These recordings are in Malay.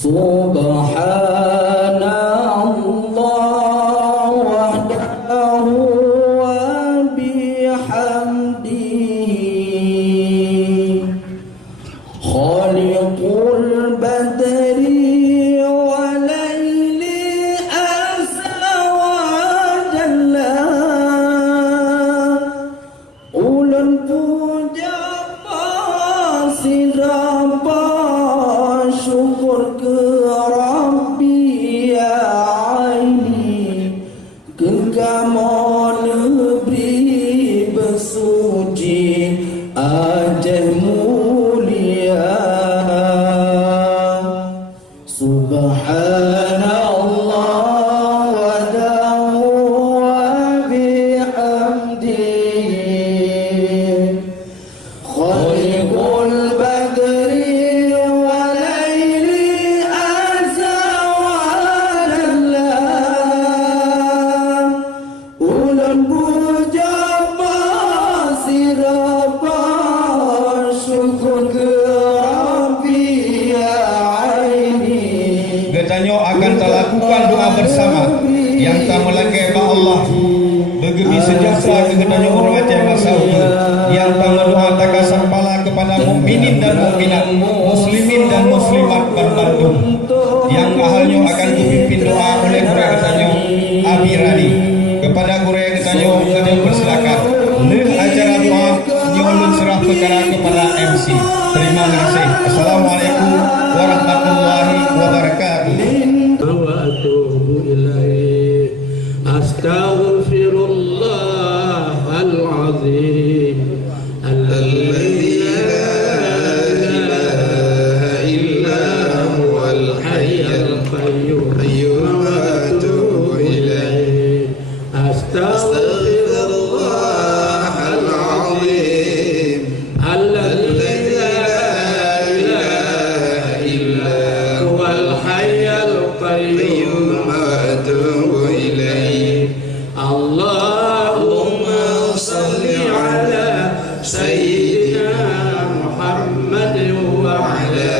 Subhanallah wahdahu wa bihamdihi khaliqul badri wa layli asra wa jalla ulul puja pasirapa syukur ke Rabbi ya aini kegama negeri bersuci Aceh mulia Subhanallah wa dahu wa bihamdihi khaliqul badri wa layli asra wa jalla ulun puja pasirapa syukur ke Rabbi ya aini Getanyo akan terlakukan doa bersama yang tak melanggar ba Allah bergebi sejahtera ke getanyo orang Aceh Masaudi yang tak berdoa takasam pala kepada mukminin dan mukminat, muslimin dan muslimat berbandung yang ahalnya akan dipimpin doa oleh guru getanyo Abi Rani kepada guru getanyo getanyo bersilakan leh acara doa nyolun serah perkara kepada MC. Terima kasih. Assalamualaikum warahmatullahi wabarakatuh. Wa atubu ilaih. Astaghfirullahal azim alladzi la ilaha illa huwal hayyul qayyum wa atubu ilaih. Astaghfirullahal azim alladzi la ilaha illa huwal hayyul qayyum wa atubu ilaih. Allahumma salli ala sayyidina Muhammad wa ala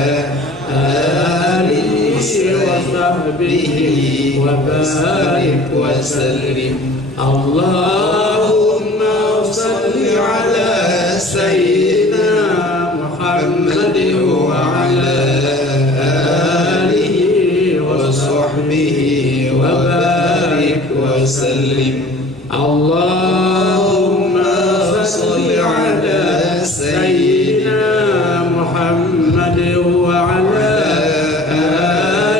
alihi wa sahbihi wa barik wa sallim. Allahumma salli ala sayyidina Muhammad wa ala alihi wa sahbihi wa barik wa sallim. Allahumma salli ala sayyidina Muhammad wa ala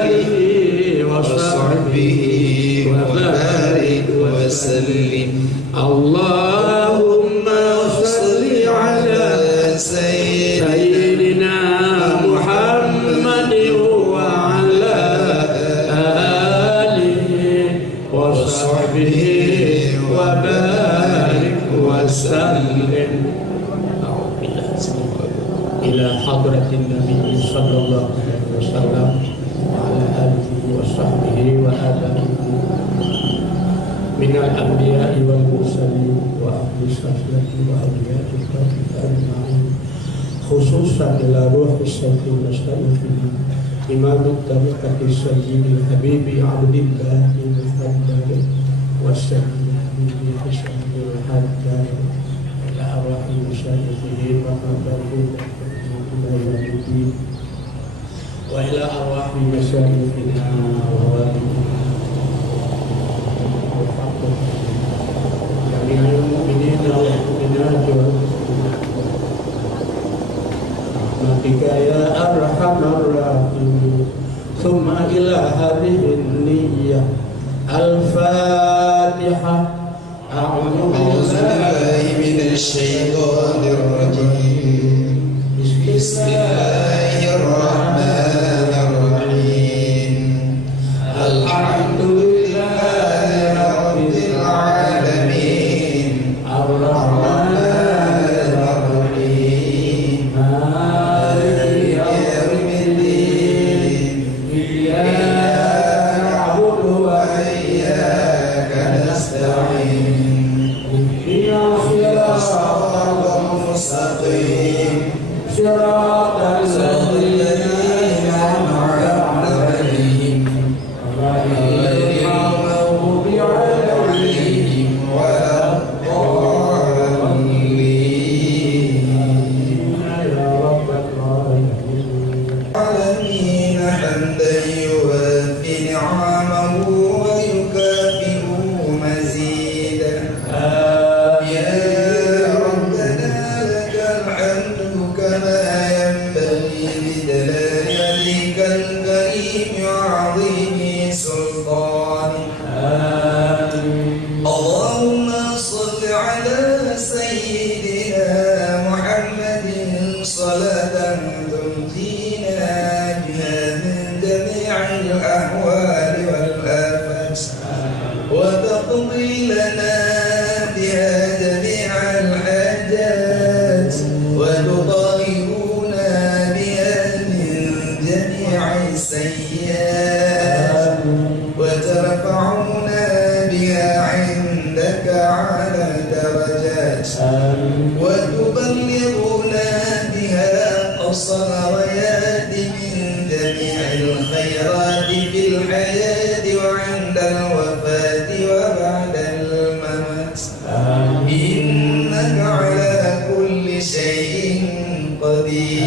alihi wa sahbihi wa barik wa sallim. Allahumma salli ala sayyidina Muhammad wa ala alihi wa sahbihi wa barik wa sallim. Ila hadratin Nabi sallallahu alaihi wasallam wa ala alihi wa sahbihi wa alihi minal anbiya'i wal mursalin wa ahli saflati wa awliya'i ajma'in khususan ila ruhi sayyidil mustaqim imam tariqati sayyidil habibi abdillahi muhammadin wa sayyidil hasanil haddad ila arwahi musyayyidihi wa mabadihi wa ila arwahi masyayikhina wa walidina jami'al mu'minina wal mu'minat rahmatika ya arhamar rahimin. Thumma ila hadhihi an-niyyah al-fatihah. A'udzu billahi minasy syaithanir rajim. Bismillahirrahmanirrahim. Alhamdulillahi rabbil alamin. Ar-Rahmanir Rahim. Maliki yaumiddin. Iyyaka na'budu wa iyyaka nasta'in. Ihdinas siratal mustaqim. حمدا يوافي نعمه ويكافئ مزيدا يا ربنا لك الحمد كما ينبغي لجلال وجهك الكريم وعظيم سلطانك اللهم صل على سيدنا محمد صلاة تنجينا بها من جميع الأهوال والآفات وتقضي لنا بها جميع الحاجات وتطهرنا بها من جميع السيئات وترفعنا بها عندك على الدرجات وتبلغنا بها أقصى الغايات من جميع الخيرات في الحياة وعند الوفاة وبعد الممات إنك على كل شيء قدير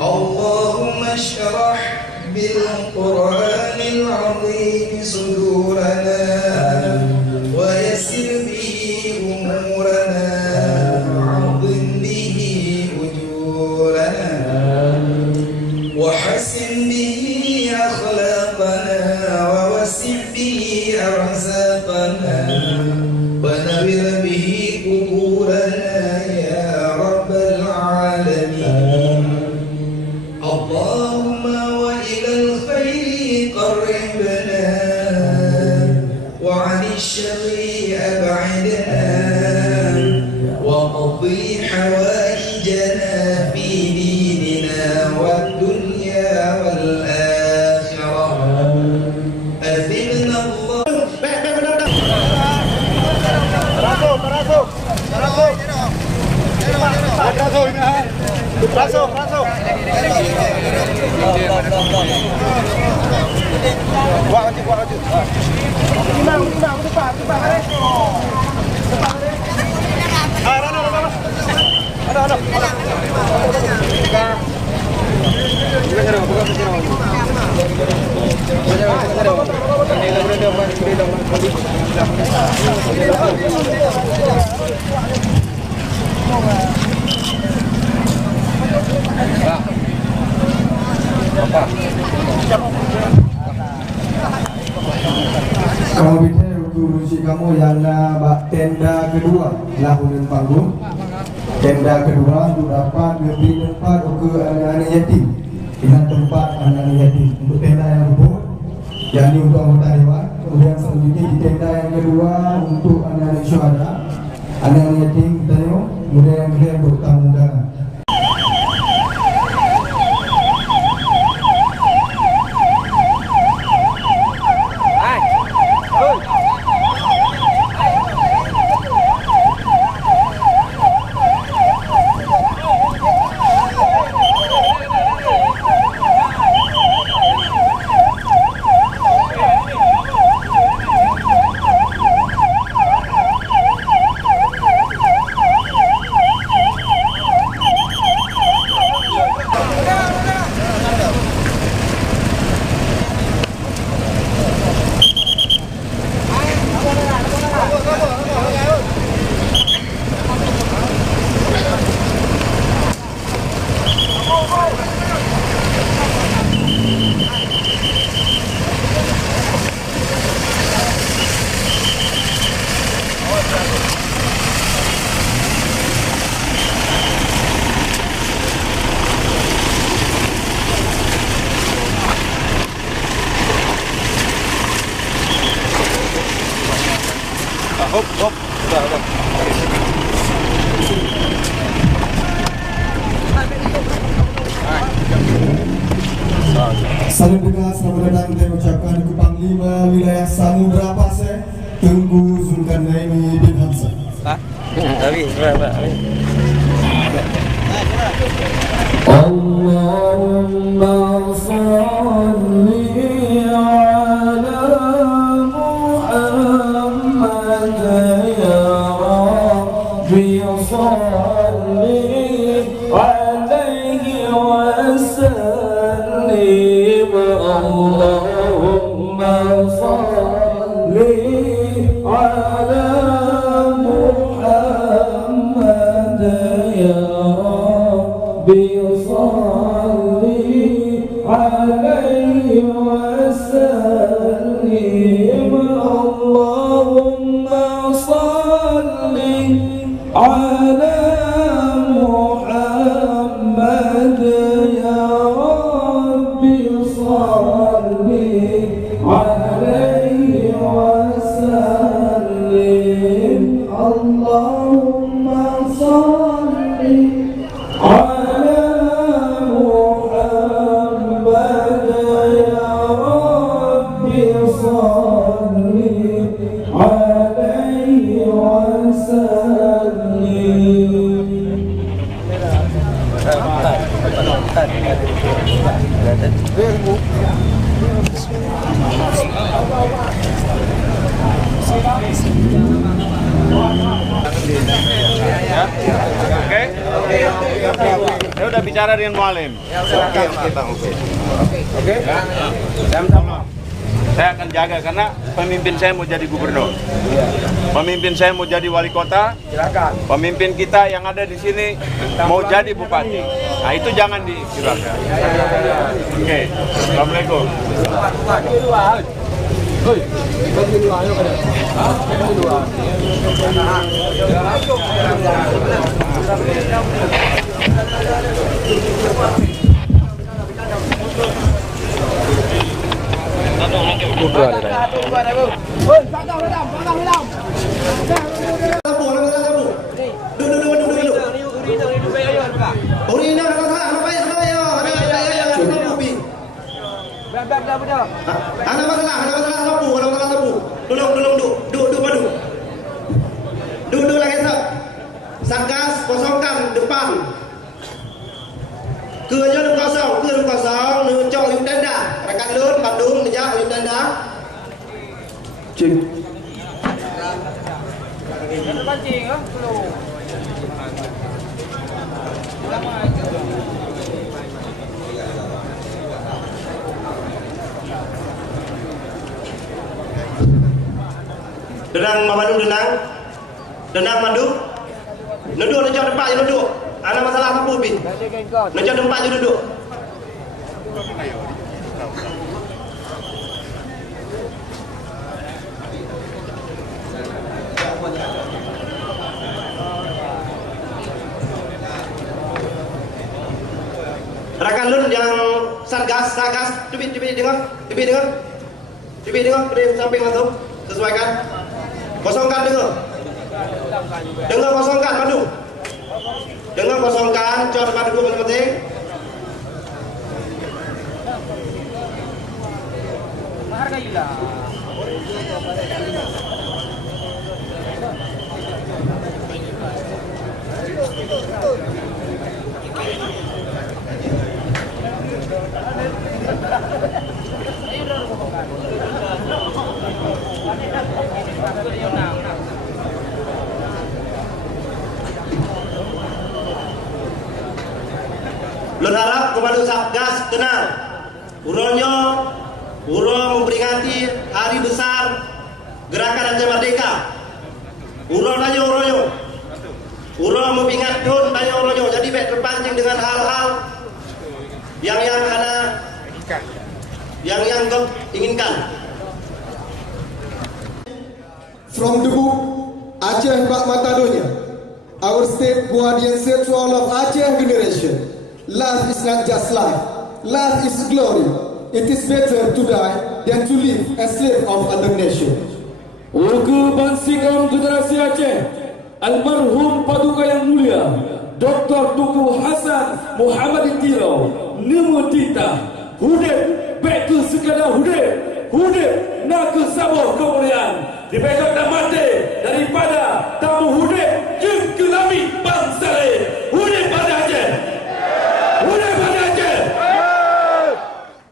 اللهم اشرح بالقرآن العظيم صدورنا ويسر به أمورنا وعظم به أجورنا وحسن به أخلاقنا ووسع به أرزاقنا ونور به قبورنا يا رب العالمين اللهم وإلى الخير قربنا وعن الشر أبعدنا وقضي حوائجنا في ديننا والدنيا والآخرة أثبنا الله Kalau bicara untuk musik kamu yang nak tenda kedua lahunan panggung. Tenda kedua untuk dapat lebih tempat untuk anak-anak yatim. Dengan tempat anak-anak yatim untuk tenda yang luput. Yang ini untuk anggota dewan. Kemudian selanjutnya di tenda yang kedua untuk anak-anak syuhada, anak-anak yatim kita tengok. Kemudian yang kedua untuk tamu undangan. Salam dengar, selamat datang kita ucapkan ke Panglima Wilayah Samudra Pasir Tengku Zulkarnaini bin Hamzah. Allahumma salli ala Muhammad ya Rabbi salli alaihi wa sallam. وسلم اللهم صل على محمد يا ربي صل عليه وسلم اللهم صل على محمد يا ربي صل عليه وسلم اللهم صل على محمد يا ربي صل عليه وسلم. Oke? Saya udah bicara dengan mualim. Oke? Saya akan jaga karena pemimpin saya mau jadi gubernur. Pemimpin saya mau jadi wali kota. Pemimpin kita yang ada di sini mau jadi bupati. Nah, itu jangan dikirakan. Oke. Assalamualaikum. Ada masalah sapu, ada masalah sapu. Duduk padu. Duduk lagi sah. Satgas kosongkan depan. Keanya lu kosong, lu cok yuk tenda. Rekan lu Bandung nejak yuk tenda. Cing. Pancing ah, belum. Denang Madu denang Madu. Duduk nejak tempat je duduk. Ada masalah apa pun. Nejak tempat je duduk. Rakan lu yang Satgas, cubit dengar, beri samping langsung, sesuaikan, kosongkan dengar kosongkan Madu, dengar kosongkan, coba tempat duduk penting. Hargailah. Lun harap kepada Satgas tenang. Urang memperingati hari besar Gerakan Aceh Merdeka. Urang mengingat don tanya uronyo. Jadi baik terpancing dengan hal-hal yang ada yang kau inginkan. From the book Aceh Bak Matadonya, our state guardian said to all of Aceh generation, life is not just life. Life is glory. It is better to die than to live as slave of other nation. Warga Bansikam Generasi Aceh, almarhum Paduka Yang Mulia Dr. Tuku Hasan Muhammad Tiro Nemu Tita Hudib baik ke sekadar hudib nak ke sabah kemuliaan dibekap dan mati daripada tamu hudib jeng ke Nabi bangsa lain. Hudib pada Aceh, hudib pada Aceh.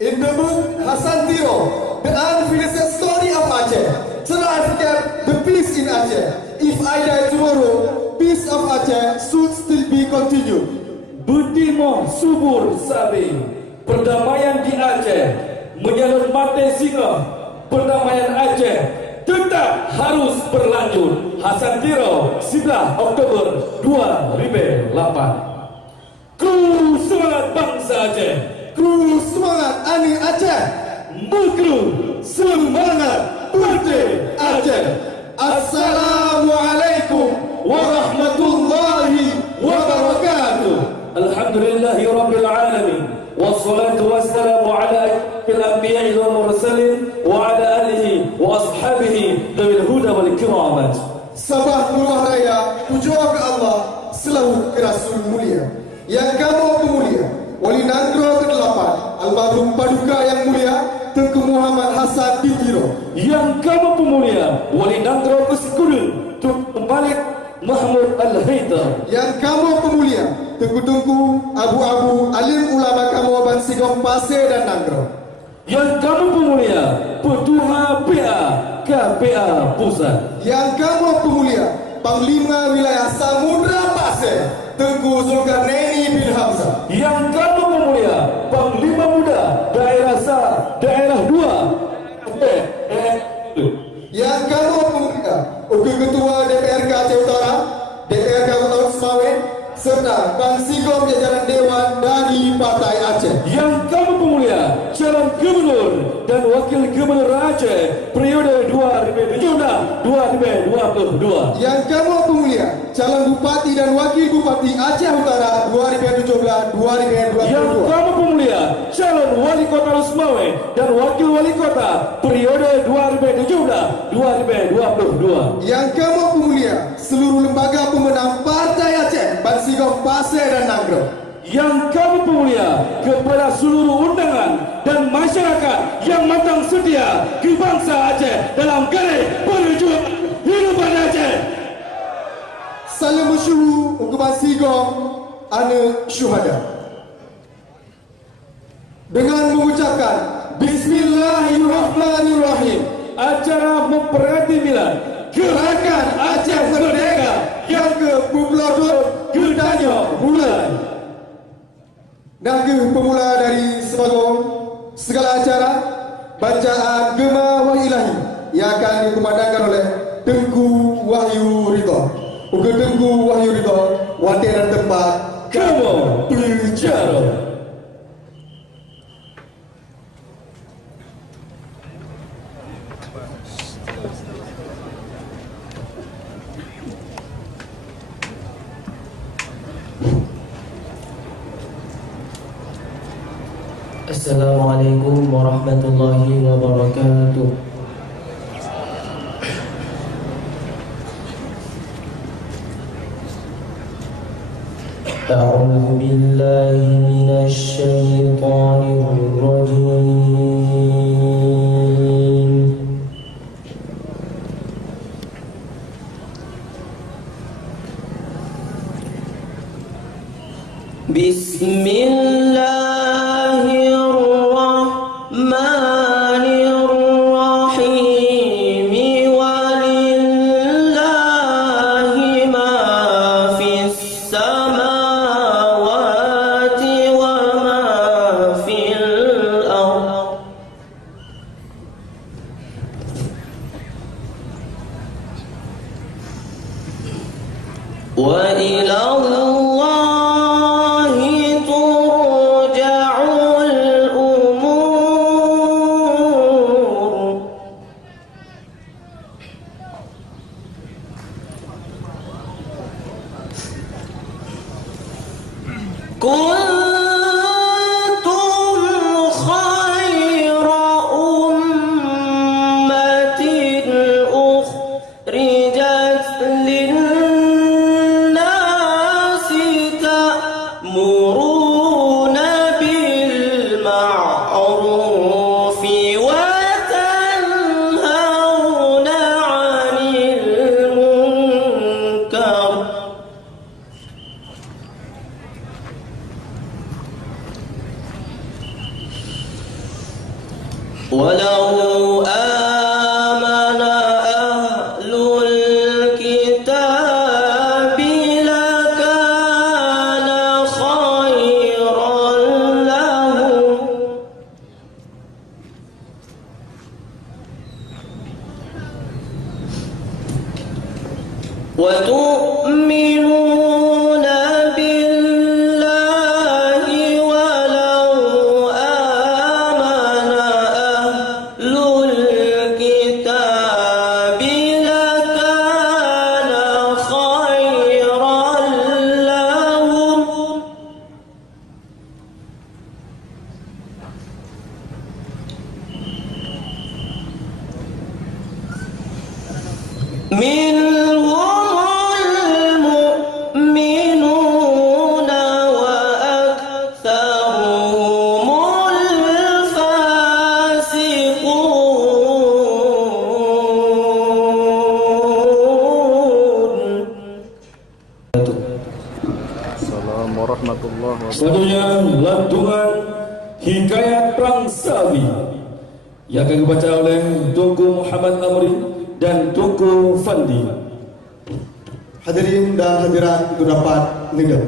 In the book Hasan Tiro, the unfinished story of Aceh, Seraf kept the peace in Aceh. If I die tomorrow, peace of Aceh should still be continued. Budiman subur sabi, perdamaian di Aceh menyalur mata singa perdamaian Aceh tetap harus berlanjut. Hasan Tiro, 11 Oktober 2008. Kru semangat bangsa Aceh, Kru semangat Ani Aceh, Mekru semangat Putih Aceh. Assalamualaikum warahmatullahi wabarakatuh. Alhamdulillahi rabbil alamin. Wassalatu wassalamu ala asyrafil anbiya'i wal mursalin wa ala alihi wa ashabihi dzil huda wal kiramat. Sabah Nurul Raya, puja ke Allah, selalu ke Rasul mulia. Yang kamu pemulia, Wali Nangro ke-8, almarhum Paduka yang mulia, Tengku Muhammad Hasan Tiro. Yang kamu pemulia, Wali Nangro ke-10, Tengku Malik Mahmud Al-Haidar. Yang kamu pemulia, Tengku Abu-Abu Alim Ulama Kamu Bansigong Pasir dan Nangro. Yang kamu pemulia, Petua PA KPA Pusat. Yang kamu pemulia, Panglima Wilayah Samudra Pasir, Tengku Zulkarnaini bin Hamzah. Yang kamu pemulia, Panglima Muda Daerah SAR Daerah 2. Yang kamu pemulia, Wakil Ketua DPRK Aceh Utara, DPRK Utara Semawen, serta Bansigong jajaran Dewan dari Partai Aceh. Yang kamu pemulia, calon gubernur dan wakil gubernur Aceh periode 2017-2022. Yang kamu pemulia, calon bupati dan wakil bupati Aceh Utara 2017-2022. Yang kamu pemulia, calon wali kota Semawen dan wakil wali kota periode 2017-2022. Yang kamu pemulia, seluruh lembaga pemenang Partai Aceh, Bansigong Pasir dan Nangro. Yang kami pemulia kepada seluruh undangan dan masyarakat yang matang setia ke bangsa Aceh dalam garis perjuangan hidupan Aceh. Salam masyhur untuk Bansigong anak syuhada. Dengan mengucapkan Bismillahirrahmanirrahim, acara memperingati milad Gerakan Aceh Merdeka yang ke-22 Gedanya mulai. Naga pemula dari segala acara bacaan Gema Wahyu Ilahi yang akan dikumandangkan oleh Tengku Wahyu Ridha. Untuk Tengku Wahyu Ridha, waktu dan tempat Kamu berbicara. Assalamualaikum warahmatullahi wabarakatuh. A'udzu billahi minasy syaithanir rajim. Bismillahirrahmanirrahim. Walillahi ma fis samawati wa ma fil ardh. Wa ila Allahi turja'ul umur. Kuntum khayra ummatin ukhrijat lin-nasi ta'muruna bil ma'rufi wa tanhauna 'anil munkar. Walau amana ahlul kitabi lakana khairan lahum. وتؤمنون بالله ولو آمن أهل الكتاب لكان خيرا لهم منهم المؤمنون وأكثرهم الفاسقون. Assalamualaikum warahmatullahi wabarakatuh. Selanjutnya lantungan Hikayat Perang Sabi yang akan dibaca oleh Tunku Muhammad Amri dan Tunku Fandi. Hadirin dan hadirat itu dapat dengar.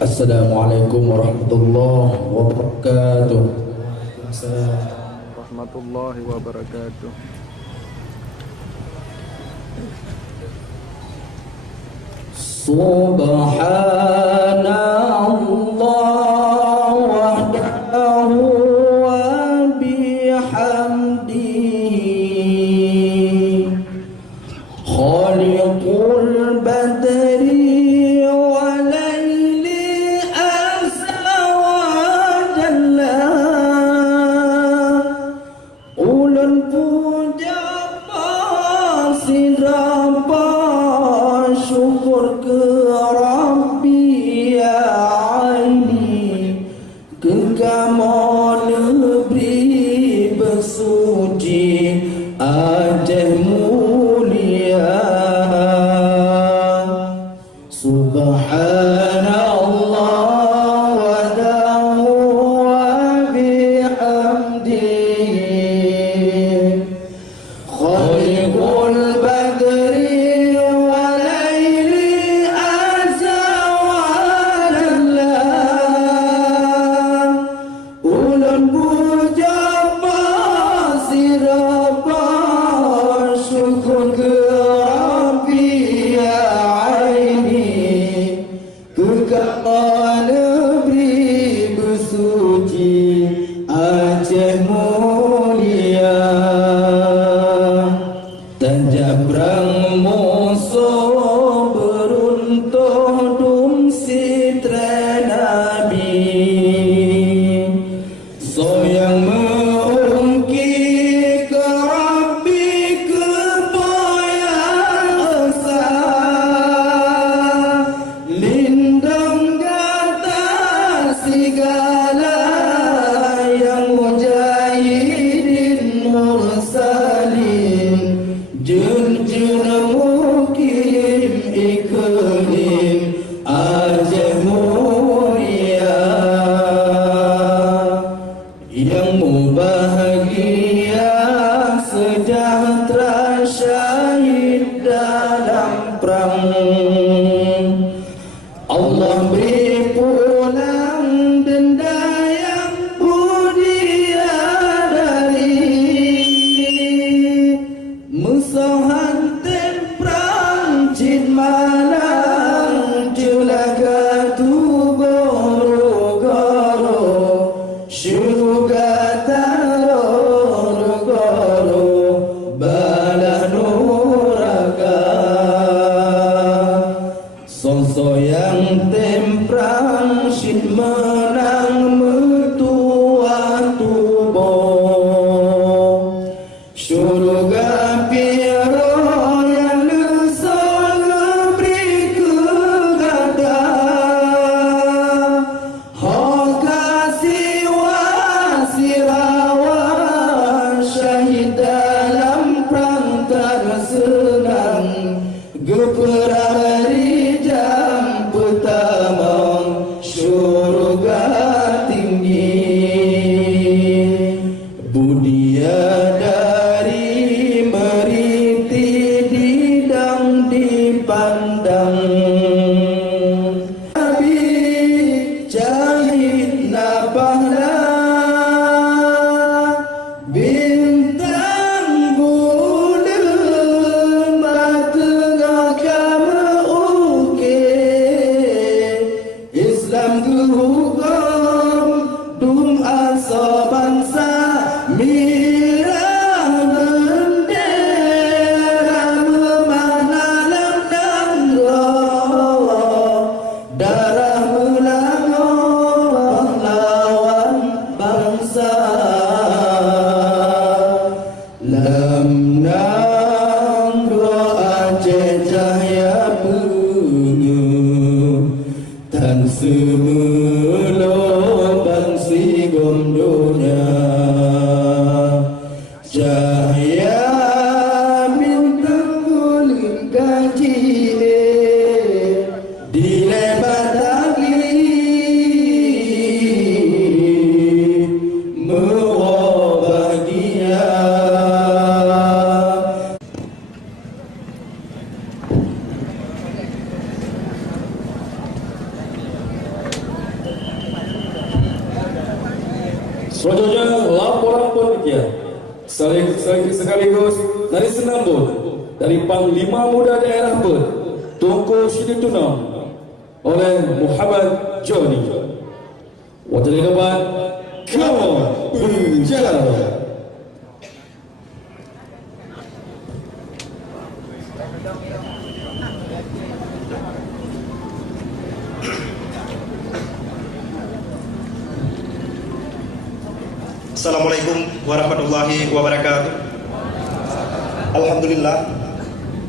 Assalamualaikum warahmatullahi wabarakatuh. Warahmatullahi wabarakatuh. Subhanallah wahdahu wa bihamdihi khaliqul badri wa layli asra wa jalla ulun puja pasidapa syukur ke Rabbi ya aini kekamu negeri bersuci Aceh mulia. Subhanallah wahdahu wa bihamdihi khaliqul badri wa layli asra wa jalla ulun Selanjutnya laporan panitia sekaligus dari Senambun dari Panglima Muda Daerah Perth Tunku Siti Tunang oleh Muhammad Joni. Waktu di depan kamu berjalan. Assalamualaikum warahmatullahi wabarakatuh.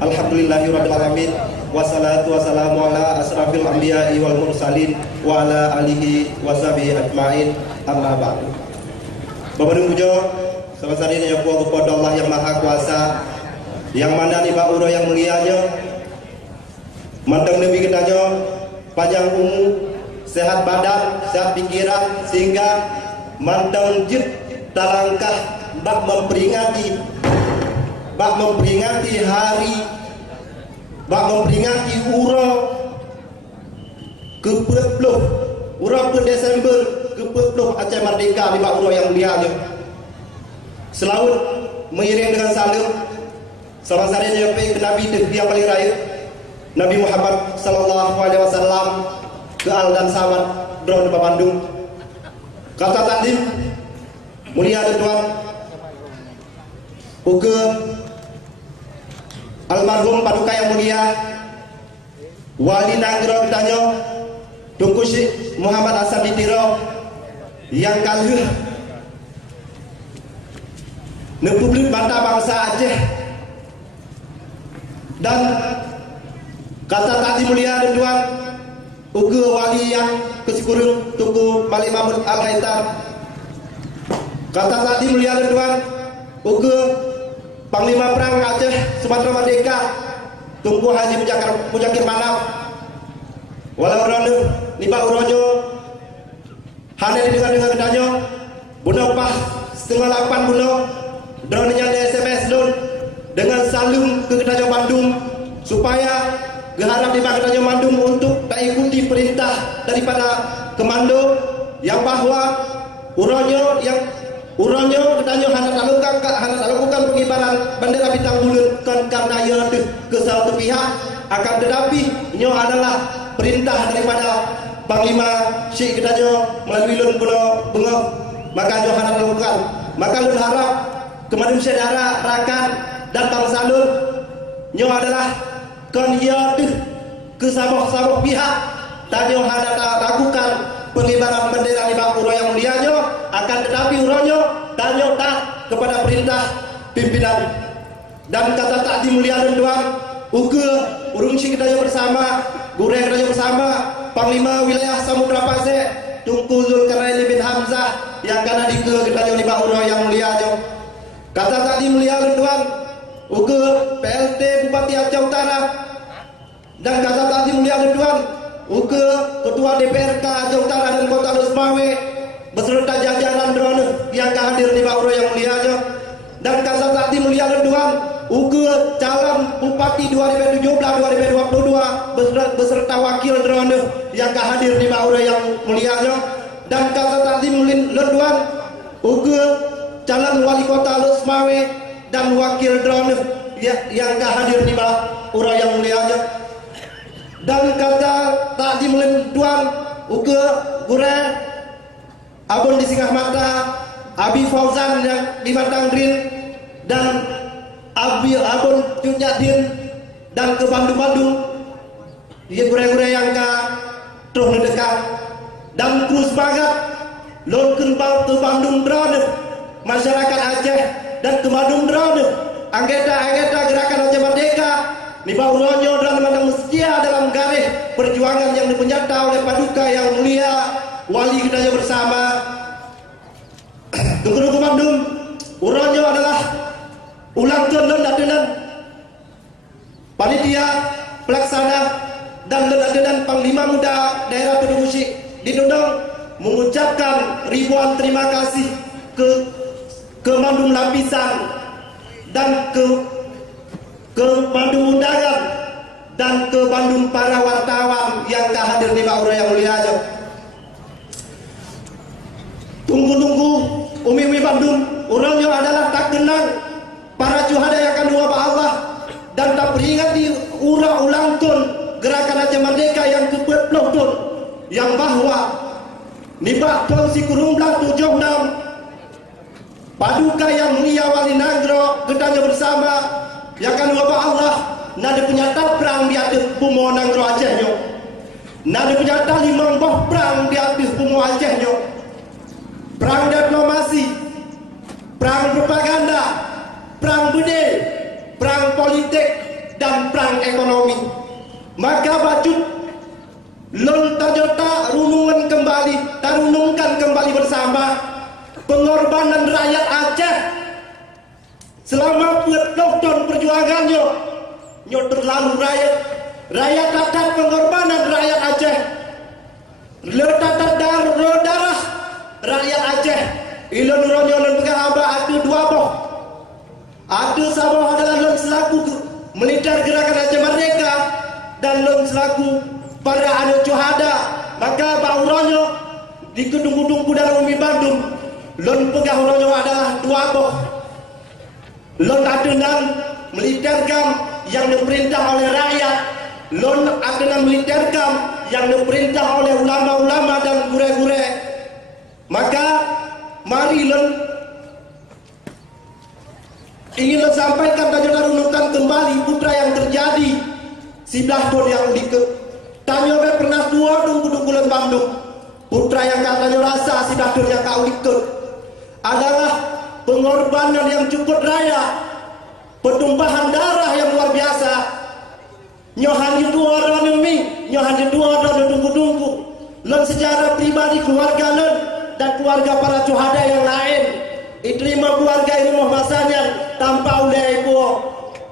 Alhamdulillahirabbil alamin wassalatu wassalamu ala asrafil anbiya'i wal mursalin wa ala alihi washabihi ajmain amma ba'du. Bapak dan Pujo, sama-sama ini yang kepada Allah yang Maha Kuasa, yang mana ni Pak Uro yang mulianya, mantang Nabi kitanya, panjang umur, sehat badan, sehat pikiran, sehingga mantang jid talangkah bak memperingati hari, bak memperingati ura ke Desember ke-10 Aceh Merdeka di Bak Uro yang mulia. Selalu mengiring dengan salam sama-sama nyampe ke Nabi yang paling raya, Nabi Muhammad sallallahu alaihi wasallam, ke al dan sahabat drone di Bandung. Kata tadi mulia dan tuan uga almarhum paduka yang mulia Wali Nanggro Tanyo Tunku Syekh Muhammad Hasan Ditiro yang kaluh Republik Banda Bangsa Aceh. Dan kata tadi mulia dan tuan uga wali yang kesyukuran Tunku Malik Mahmud Al-Haitar. Kata tadi mulia dan tuan uga Panglima Perang Aceh Sumatera Merdeka Tunku Haji Mujakir Manaf. Walau rana ni Pak Uronyo hadir dengan kedanyo bunuh pah 7:30 bunuh drone nya SMS don dengan salung ke kedanyo Bandung supaya geharap di kedanyo Bandung untuk tak ikuti perintah daripada komando yang bahwa Uronyo kedanyo hendak lakukan pengibaran bendera bintang bulan karena ia ke satu pihak, akan tetapi nyo adalah perintah daripada Panglima Syekh kedanyo melalui lun bengok, maka nyo hendak lakukan. Maka lun harap kepada saudara rakan dan bangsa lun nyo adalah kon ia ke sabuk pihak dan nyo hendak lakukan pengibaran bendera di Bak Uro yang mulia nyo, akan tetapi uronyo dan nyo taat kepada perintah pimpinan. Dan kata tak dimulia dan tuan uga urung Syekh kedanyo bersama Gureng kedanyo bersama Panglima Wilayah Samudra Pasir Tunku Zulkarnain bin Hamzah yang kana di kedanyo di Bak Uro yang mulia nyo. Kata tak dimulia dan tuan uga PLT Bupati Aceh Utara. Dan kata tak dimulia dan tuan uga Ketua DPRK Aceh Utara dan Kota Lusmawe beserta jajaran drone yang hadir di Bak Uro yang mulia nyo. Dan kata tak dimulia dan tuan uga calon Bupati 2017-2022 beserta wakil drone yang hadir di Bak Uro yang mulia nyo. Dan kata tak dimulia dan tuan uga calon Wali Kota Lusmawe dan wakil drone yang hadir di Bak Uro yang mulia nyo. Dan kata tak dimulia tuan uga gure abon di Singgah Mata Abi Fauzan yang di Batang Green dan abon Cunjadin dan ke Bandung dia gure-gure yang ke terus dekat dan terus banget lon kembal ke Bandung drone masyarakat Aceh dan ke Bandung drone anggota gerakan Aceh Merdeka di Bak Uronyo dan memandang setia dalam garis perjuangan yang dipenjata oleh paduka yang mulia Wali kedanyo bersama Tunku Bandung. Uronyo adalah ulang tahun dan panitia pelaksana dan Panglima Muda Daerah Penduduk Syekh Ditundong mengucapkan ribuan terima kasih ke Bandung Lapisan dan ke Bandung Undangan dan ke Bandung para wartawan yang hadir di Bak Uro yang mulia. Tunggu Bandung, orangnya adalah tak kenal para juhada yang akan dua Allah dan tak beringat di ulang tahun Gerakan Aceh Merdeka yang ke-40 tahun yang bahwa nibak tahun si kurung belang 76 Paduka yang mulia Wali Nagro gedanya bersama yang akan dua Allah nada penyata perang di atas bumi Nagro Aceh nyo, nada penyata limang boh perang di atas bumi Aceh nyo, perang diplomasi, perang propaganda, perang budaya, perang politik, dan perang ekonomi. Maka baju lon ternyata runungkan kembali bersama pengorbanan rakyat Aceh selama 40 tahun perjuangannya. Nyo terlalu rakyat tatat pengorbanan rakyat Aceh, tatat darah rakyat Aceh. Ilon ronyo lon pegang aba ada dua boh. Ada sabah adalah lon selaku militer Gerakan Aceh Merdeka dan lon selaku para anak juhada. Maka bauranyo di gedung-gedung dalam Umi Bandung lon pegang ronyo adalah dua boh. Lon adenan militer kam yang diperintah oleh rakyat, lon adenan militer kam yang diperintah oleh ulama-ulama dan gure-gure. Maka mari lon ingin sampaikan dan juga runutkan kembali putra yang terjadi 11 tahun yang dike. Tanya pernah dua dungku-dungku Bandung. Putra yang katanya rasa 11 tahun yang kau dike adalah pengorbanan yang cukup raya, pertumpahan darah yang luar biasa. Nyohan di dua orang demi, nyohan di dua orang dungku-dungku. Lon secara pribadi keluarga lon dan keluarga para juhada yang lain diterima keluarga ini masanya tanpa ulai ibu,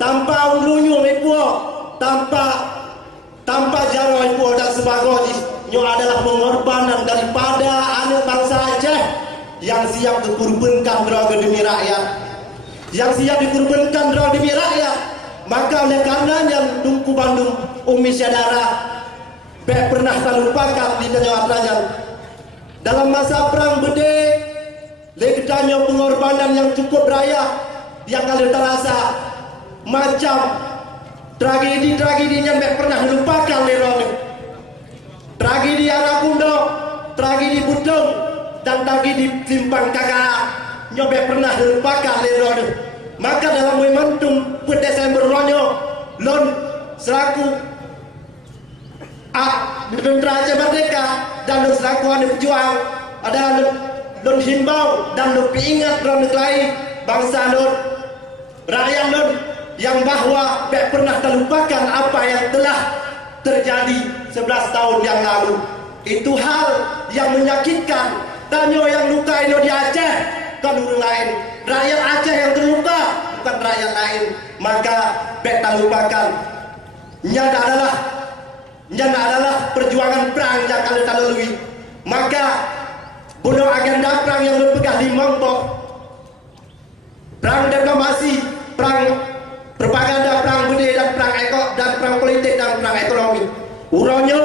tanpa ulunyum ibu, tanpa jaro ibu dan sebagainya. Nyo adalah pengorbanan daripada anak bangsa Aceh yang siap dikorbankan demi rakyat, yang siap dikorbankan demi rakyat. Maka oleh karenanya Dungku Bandung Umi Syadara pernah terlupakan di tengah-tengah dalam masa perang Bede, legitanya pengorbanan yang cukup raya yang kalian terasa macam tragedi-tragedinya tidak pernah dilupakan lerone. Tragedi Arakundo, tragedi Budong, dan tragedi Simpang Kakak nyobe pernah dilupakan lerone. Maka dalam momentum Desember ronyo lon selaku tentara Aceh Merdeka dan lon selaku anak pejuang adalah lon himbau dan lon ingat lon lain bangsa lon rakyat lon yang bahwa tidak pernah terlupakan apa yang telah terjadi 11 tahun yang lalu. Itu hal yang menyakitkan. Tanyo yang luka ini di Aceh kan orang lain, rakyat Aceh yang terluka bukan rakyat lain. Maka tidak terlupakan nyata adalah perjuangan perang yang kalian lalui. Maka bunuh agenda perang yang berpegang di Mongkok, perang diplomasi, perang propaganda, perang budaya, dan perang politik dan perang ekonomi. Uronyo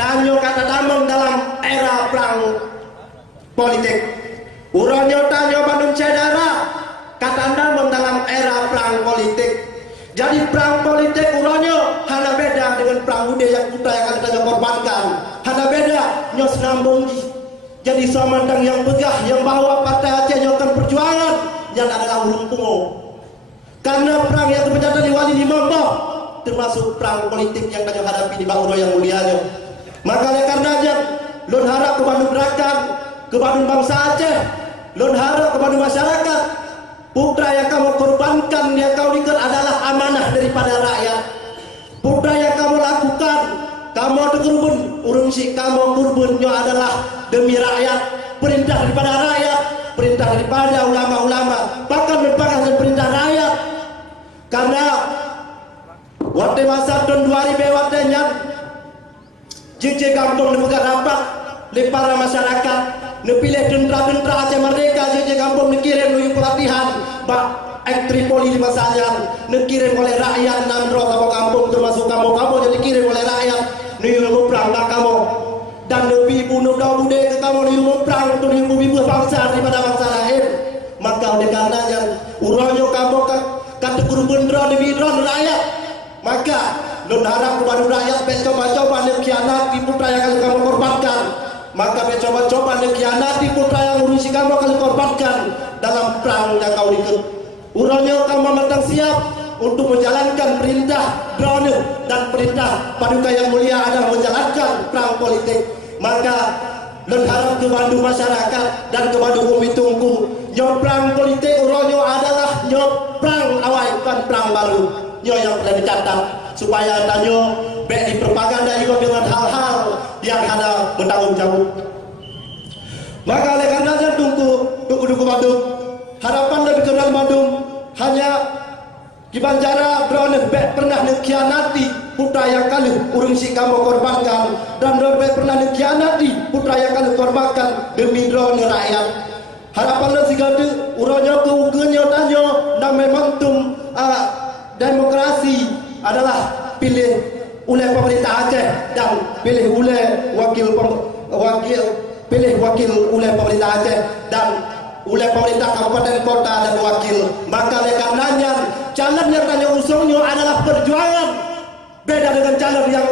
tanyo kata damang dalam era perang politik. Uronyo tanyo Bandung Cedara kata damang dalam era perang politik. Jadi perang politik uronyo hana beda dengan perang budaya yang kita yang akan kita korbankan. Hana beda nyo senambungji. Jadi samandang yang begah yang bawa Partai Aceh nyokan perjuangan yang adalah ulung pungo. Karena perang yang terjadi di Wali Nimambo termasuk perang politik yang kami hadapi di Banguro yang mulianya. Maka oleh karenanya lon harap ke Bandung gerakan, ke Bandung bangsa Aceh, lon harap ke Bandung masyarakat, putra yang kamu korbankan yang kau diker adalah amanah daripada rakyat. Putra yang kamu lakukan, kamu terkorban, urung si kamu korbannya adalah demi rakyat, perintah daripada rakyat, perintah daripada ulama-ulama, bahkan merupakan perintah rakyat. Karena waktu masa tahun 2000 waktunya JJ Kampung dibuka rapat oleh para masyarakat, nepilih tentara-tentara Aceh Merdeka. JJ Kampung dikirim menuju pelatihan Pak Tripoli di masanya, dikirim oleh rakyat Nandro sama kampung, termasuk kamu yang dikirim oleh rakyat menuju perang kamu dan lebih bunuh daude ke kamu di perang untuk ibu-ibu bangsa daripada bangsa lain. terkurban demi rakyat. Maka nun harap kepada rakyat coba-coba khianat di putra yang akan kamu korbankan. Maka coba-coba khianat di putra yang urusi kamu akan korbankan dalam perang yang kau ikut. Urangnya kamu matang siap untuk menjalankan perintah drone dan perintah Paduka Yang Mulia adalah menjalankan perang politik. Maka harap kepada masyarakat dan kepada umi tunggu perang politik urangnya adalah perang awal bukan perang baru. Yang perlu dicatat supaya tanya baik di propaganda juga dengan hal-hal yang ada bertanggung jawab. Maka oleh karenanya tunggu Bandung, harapan lebih kenal Bandung hanya di Banjara drone pernah dikhianati putra yang kali urung si kamu korbankan, dan drone pernah dikhianati putra yang kali korbankan demi drone rakyat. Harapan lebih gede urangnya keugenya tanya dan momentum demokrasi adalah pilih oleh pemerintah Aceh dan pilih oleh wakil oleh pemerintah Aceh dan oleh pemerintah kabupaten kota dan wakil. Maka oleh karenanya calon yang tanya usungnya adalah perjuangan, beda dengan calon yang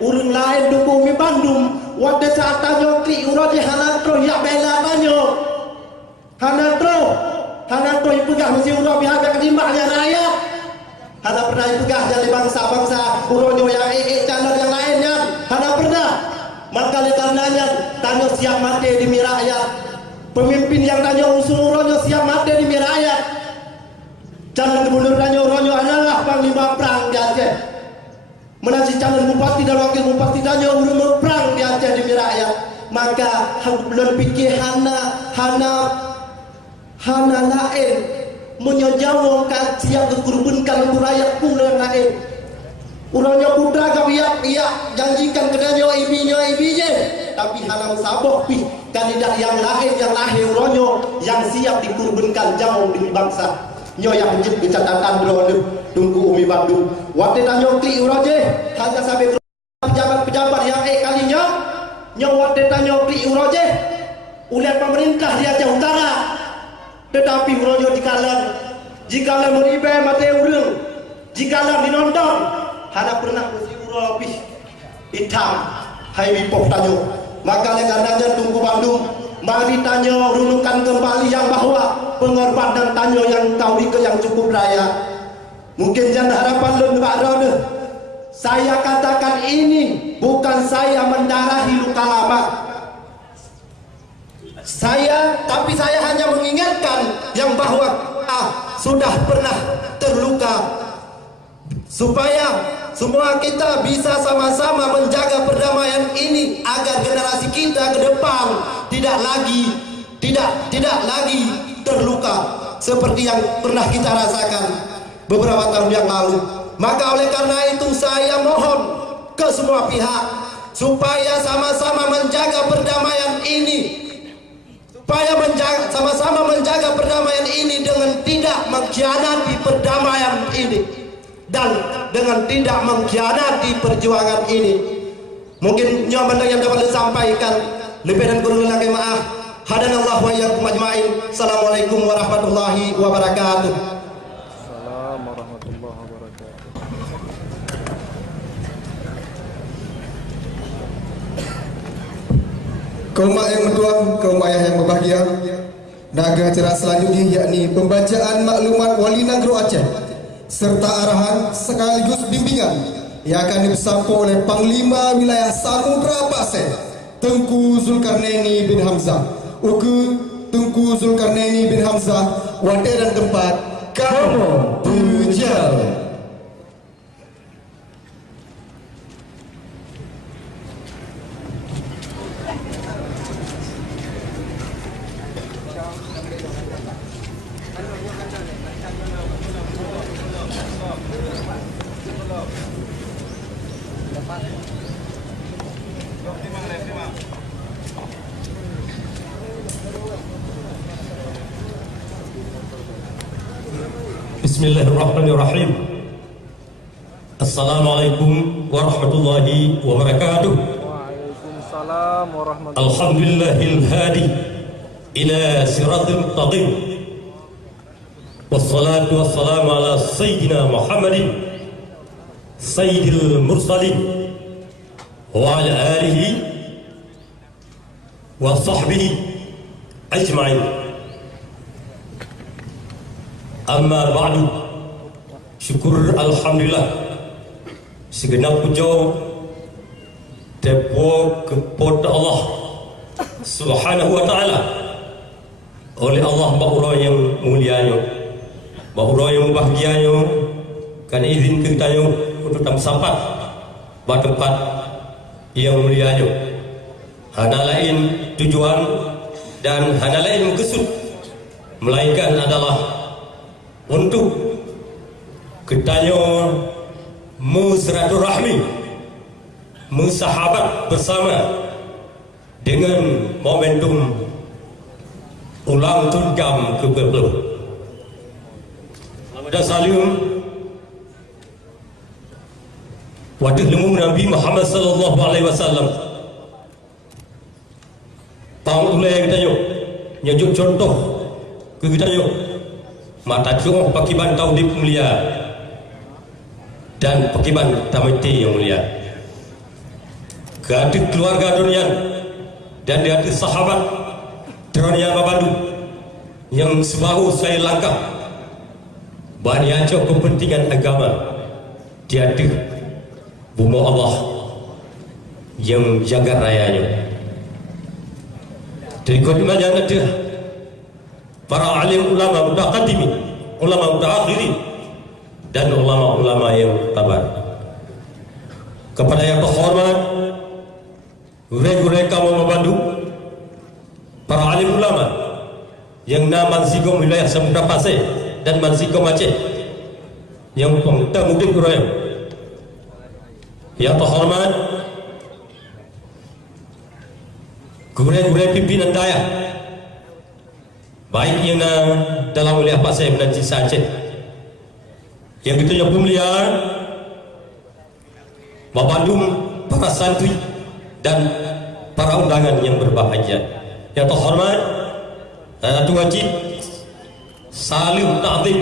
urung lain dukung di Bandung. Waktu saat tanya kri urang hanatro ya bela tanya hanatro ipegah mesti urang pihak ketimbangnya rakyat. Hana pernah ipegah jadi bangsa-bangsa urangnya yang calon yang lainnya hana pernah. Maka oleh karenanya tanya siap mati demi rakyat. Pemimpin yang tanya usung urangnya siap mati demi rakyat. Calon gubernur tanya urangnya adalah panglima perang di Aceh. Menasi calon bupati dan wakil bupati tanya urang perang di Aceh demi rakyat. Maka belum pikir hana lain menyejawangkan siap dikurbankan untuk rakyat pula yang lain. Urangnya putra kau ia janjikan kedanya ibinya tapi halang sabok pi kandidat yang lahir urangnya yang siap dikurbankan jauh demi bangsa. Nyo yang menjadi catatan drone tunggu umi Bandung. Waktu tanya kli urangnya hanya sampai pejabat-pejabat yang kalinya nyo waktu tanya kli urangnya oleh pemerintah di Aceh Utara. Tetapi urangnya jikalau meribai mati urang, jikalau dinonton hana pernah mesti urang lebih hitam hai wipok tanya. Maka oleh karenanya tunggu Bandung, mari tanya renungkan kembali yang bahwa pengorbanan tanya yang kau ke yang cukup raya. Mungkin jangan harapan lu Pak. Saya katakan ini bukan saya mendarahi luka lama. Tapi saya hanya mengingatkan yang bahwa sudah pernah terluka, supaya semua kita bisa sama-sama menjaga perdamaian ini agar generasi kita ke depan tidak lagi terluka seperti yang pernah kita rasakan beberapa tahun yang lalu. Maka oleh karena itu saya mohon ke semua pihak supaya sama-sama menjaga perdamaian ini, sama-sama menjaga perdamaian ini dengan tidak mengkhianati perdamaian ini dan dengan tidak mengkhianati perjuangan ini. Mungkin nyaman yang dapat disampaikan, lebih dan kurang lagi maaf. Hadanallahu wa iyyakum ajmain. Assalamualaikum warahmatullahi wabarakatuh. Assalamualaikum warahmatullahi wabarakatuh. Kaum mak yang bertuah, kaum ayah yang berbahagia, naga acara selanjutnya yakni pembacaan maklumat Wali Nagro Aceh serta arahan sekaligus bimbingan yang akan disampaikan oleh Panglima Wilayah Samudra Pasir Tengku Zulkarnaini bin Hamzah. Tengku Zulkarnaini bin Hamzah, waktu dan tempat kamu berjalan. Bismillahirrahmanirrahim. Assalamualaikum warahmatullahi wabarakatuh. Waalaikumsalam warahmatullahi wabarakatuh. Alhamdulillahil hadi ila siratil mustaqim. والصلاة والسلام على سيدنا محمد سيد المرسلين وعلى آله وصحبه أجمعين. أما بعد, syukur alhamdulillah segenap puja terpuji kepada Allah Subhanahu wa taala. Oleh Allah bahura yang mulianya, bahura yang bahagianya, kan izin kita untuk sampai pada tempat yang mulianya. Hana lain tujuan dan hana lain maksud, melainkan adalah untuk kitanya musraturrahmi, musahabat bersama dengan momentum ulang tahun ke-20. Dan salim wadah lemu Nabi Muhammad sallallahu alaihi wasallam. Tahun ulai kita nyujuk contoh ke kita mata cuong pakiban taudib mulia dan pakiban tamiti yang mulia. Ke keluarga dunia dan di hati sahabat Terania Babandu yang sebahu saya langkah banyak kepentingan agama di hati bumi Allah yang jaga rayanya. Terikut majang ada para alim ulama mutaqaddimin, ulama mutaakhirin dan ulama-ulama yang tabar. Kepada yang terhormat guru-guru kaum Babandu, para alim ulama yang nama Mansigom wilayah Samudra Pasir dan Mansigom Aceh yang pengetahuan Quran. Yang terhormat guru-guru pimpinan daya, baik yang dalam wilayah Pasir dan Cisa Aceh. Yang kita yang pemeliharaan Babandu, para santri dan para undangan yang berbahagia. Yang terhormat Datuk Wajib Salim Ta'zim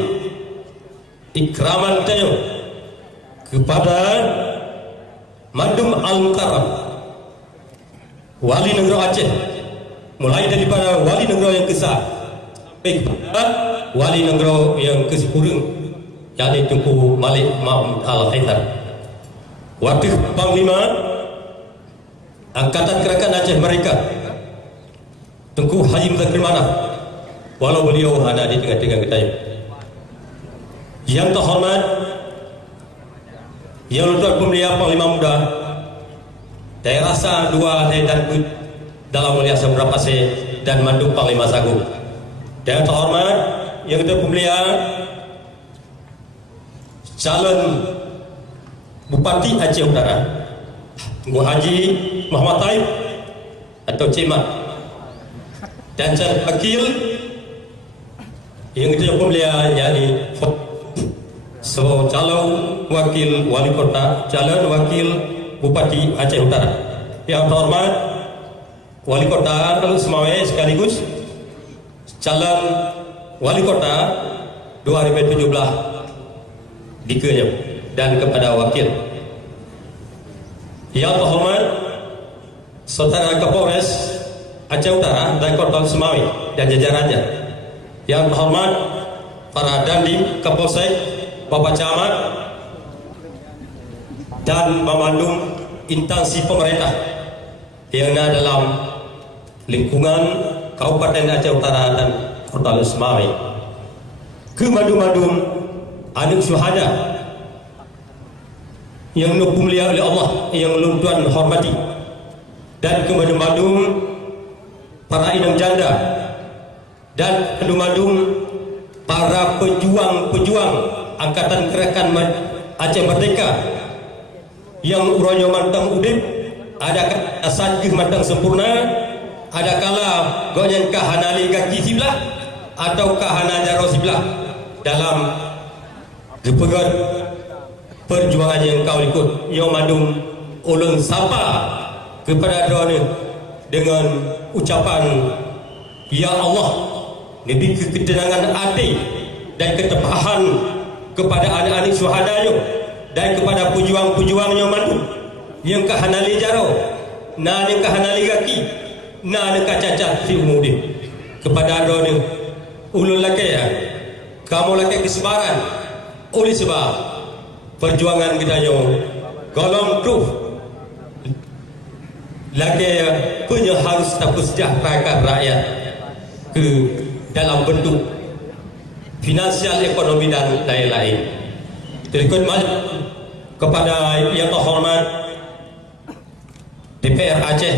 ikraman tayo kepada Madum Al-Mukarram, Wali Negara Aceh, mulai daripada Wali Negara yang ke-1 sampai kepada Wali Negara yang ke-10, yakni Tunku Malik Mahmud Al-Haidar, Wakil Panglima Angkatan Kerajaan Aceh mereka, Tunku Haji Muzakir Manaf, walau beliau ada di tengah-tengah kita. Yang terhormat Yang Tuan Pemulia Panglima Muda, saya rasa dua dan dalam mulia Samudra Pasir dan Mandu Panglima Sagu. Yang terhormat Yang Tuan Pemulia calon Bupati Aceh Utara, Tunku Haji Muhammad Taib atau Cik Mat, dan calon wakil yang kita pemulia yakni calon wakil wali kota, calon wakil Bupati Aceh Utara. Yang terhormat Wali Kota Lalu Semawai sekaligus calon Wali Kota 2017 dikenya, dan kepada wakil. Yang terhormat Saudara Kapolres Aceh Utara dan Kota Semawai dan jajarannya. Yang terhormat para Dandim, Kapolsek, Bapak Camat dan memandung instansi pemerintah yang ada dalam lingkungan Kabupaten Aceh Utara dan Kota Semawai. Ke madum-madum anak syuhada yang dimuliakan oleh Allah yang Tuan hormati, dan ke madum-madum para inang janda dan ke madum para pejuang-pejuang Angkatan Kerajaan Aceh Merdeka yang uranya mantang udip, ada asajih mantang sempurna, ada kala gonyan kahanali kaki sebelah atau kahana jaro sebelah dalam kepegat perjuangan yang kau ikut. Yang madung ulun sapa kepada drone dengan ucapan, Ya Allah, lebih ketenangan hati dan ketepahan kepada anak-anak syuhadanya dan kepada pejuang-pejuangnya mandu yang kahanali jaro na yang kahanali kaki na yang kacacat si umudi kepada anda ni ulun laki ya kamu laki kesebaran oleh sebab perjuangan kita yo golong truh laki punya harus tak sejahterakan rakyat ke dalam bentuk finansial, ekonomi dan lain-lain. Terikut kepada yang terhormat DPR Aceh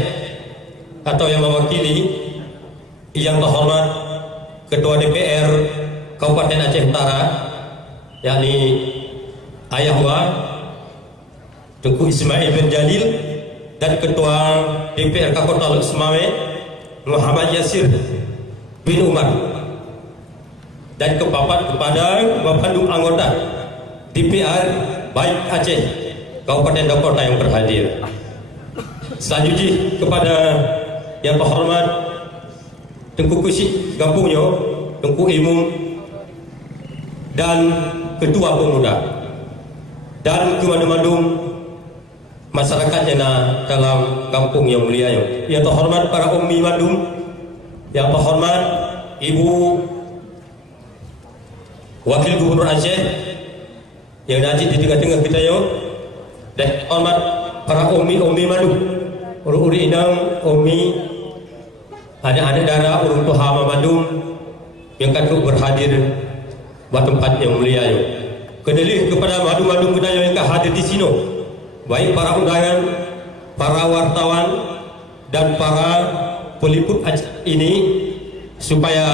atau yang mewakili yang terhormat Ketua DPR Kabupaten Aceh Utara, yakni Ayahwa Tengku Ismail bin Jalil, dan Ketua DPR Kota Luk Semawe Muhammad Yasir bin Umar, dan kepapat kepada Bapak anggota DPR baik Aceh Kabupaten dan Kota yang berhadir. Selanjutnya kepada yang terhormat Tengku Kusik Gampungnya, Tengku Imum, dan Ketua Pemuda, dan kemandung-mandung masyarakatnya dalam kampung yang mulia. Yang terhormat para ummi mandum, yang terhormat Ibu Wakil Gubernur Aceh yang najib di tengah-tengah kita yo, dan hormat para ummi mandum, uri inang ummi, anak-anak dara urung tuha mandum yang kaduk berhadir di tempat yang mulia yo. Kedalih kepada madu-madu kita yang hadir di sini, baik para undangan, para wartawan, dan para peliput ini, supaya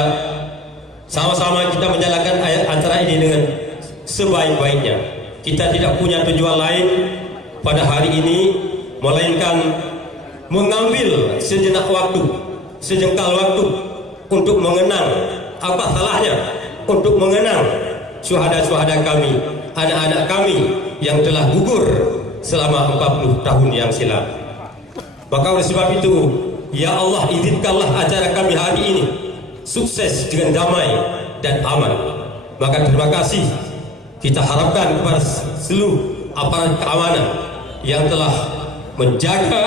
sama-sama kita menjalankan acara ini dengan sebaik-baiknya. Kita tidak punya tujuan lain pada hari ini melainkan mengambil sejenak waktu, sejengkal waktu untuk mengenang apa salahnya, untuk mengenang syuhada-syuhada kami, anak-anak kami yang telah gugur selama 40 tahun yang silam. Maka oleh sebab itu, ya Allah, izinkanlah acara kami hari ini sukses dengan damai dan aman. Maka terima kasih kita harapkan kepada seluruh aparat keamanan yang telah menjaga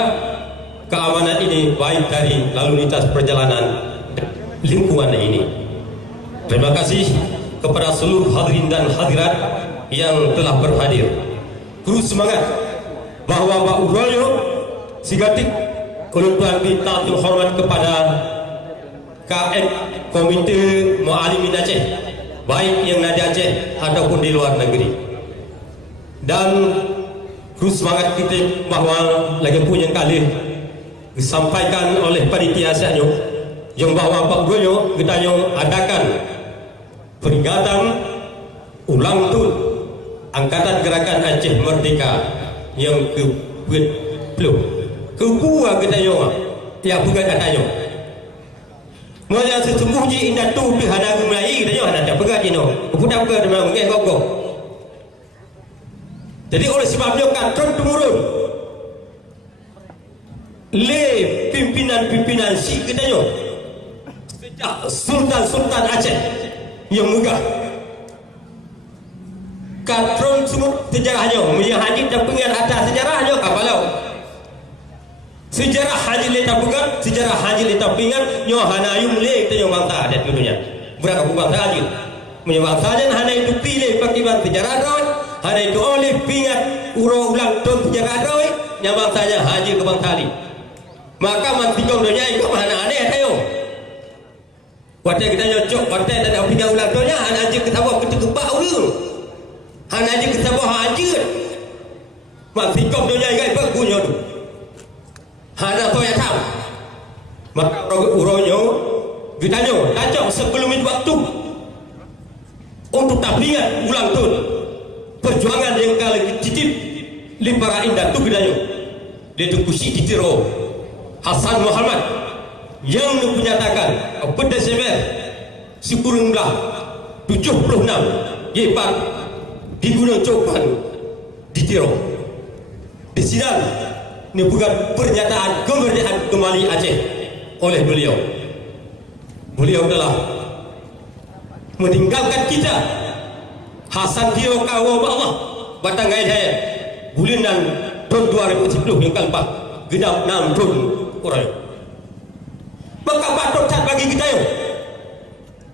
keamanan ini, baik dari lalu lintas perjalanan dan lingkungan ini. Terima kasih kepada seluruh hadirin dan hadirat yang telah berhadir. Terus semangat bahawa Pak Uroyo Sigatik Ulun Tuan Bintang hormat kepada KM Komite Mu'alimin Aceh, baik yang ada Aceh ataupun di luar negeri. Dan terus semangat kita bahawa lagi punya kali disampaikan oleh panitia asalnya yang bahawa Pak Uroyo kita yang adakan peringatan ulang tahun Angkatan Gerakan Aceh Merdeka yang ke-10. Kedua kita yang tiap bukan katanya. Mula sesungguhnya indah tu pihana Melayu katanya ada pegat ini. Kemudian ke dalam mengen gogok. Jadi oleh sebabnya kan turun temurun le pimpinan-pimpinan si katanya sejak Sultan Aceh yang megah katron semua sejarahnya yang hadir dan pengen atas sejarahnya kapalau sejarah haji leta bukan sejarah haji leta pingat nyo hanayum le kita yang bangsa ada dunia berapa bangsa haji menyebabkan saja hana itu pilih pakai bang sejarah roy hana itu oleh pingat ulang tahun sejarah roy nyabang saja haji ke bang tali maka mantikong dunia itu mana aneh ayo wadah kita nyocok wadah dan pingat ulang tahunnya hana haji kita bawa kita gebak urung hana haji kita bawa haji mantikong dunia itu bagunya tu hana tu yang tahu maka uronyo ditanya tajam sebelum itu waktu untuk tablingan ulang tahun perjuangan yang kali titip limpara indah tu bidanya dia tu kusik ditiro Hasan Muhammad yang menyatakan pada Desember sekurang belah 76 yepat di Gunung Copan ditiro di sini ini bukan pernyataan kemerdekaan kembali Aceh oleh beliau telah meninggalkan kita. Hasan dia kawa Allah batang gaya bulan tahun 2010 yang kalpa genap 6 tahun orang. Maka patut tak bagi kita yo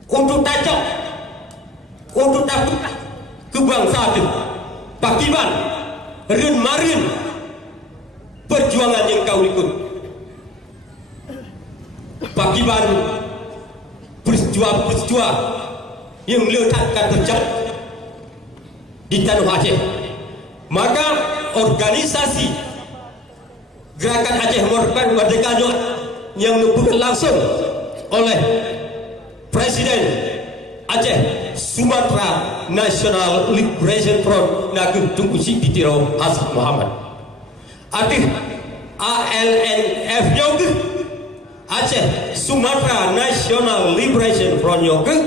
untuk tajam, untuk takut kebangsaan itu. Pakiban ren marin perjuangan yang kau ikut. Pakiban peristiwa-peristiwa yang letakkan terjadi di tanah Aceh. Maka organisasi Gerakan Aceh Merdeka yang dibuat langsung oleh Presiden Aceh Sumatera National Liberation Front Nagung Tunku Siti Tiro Hasan Muhammad. Adih ALNF juga Aceh Sumatera National Liberation Front juga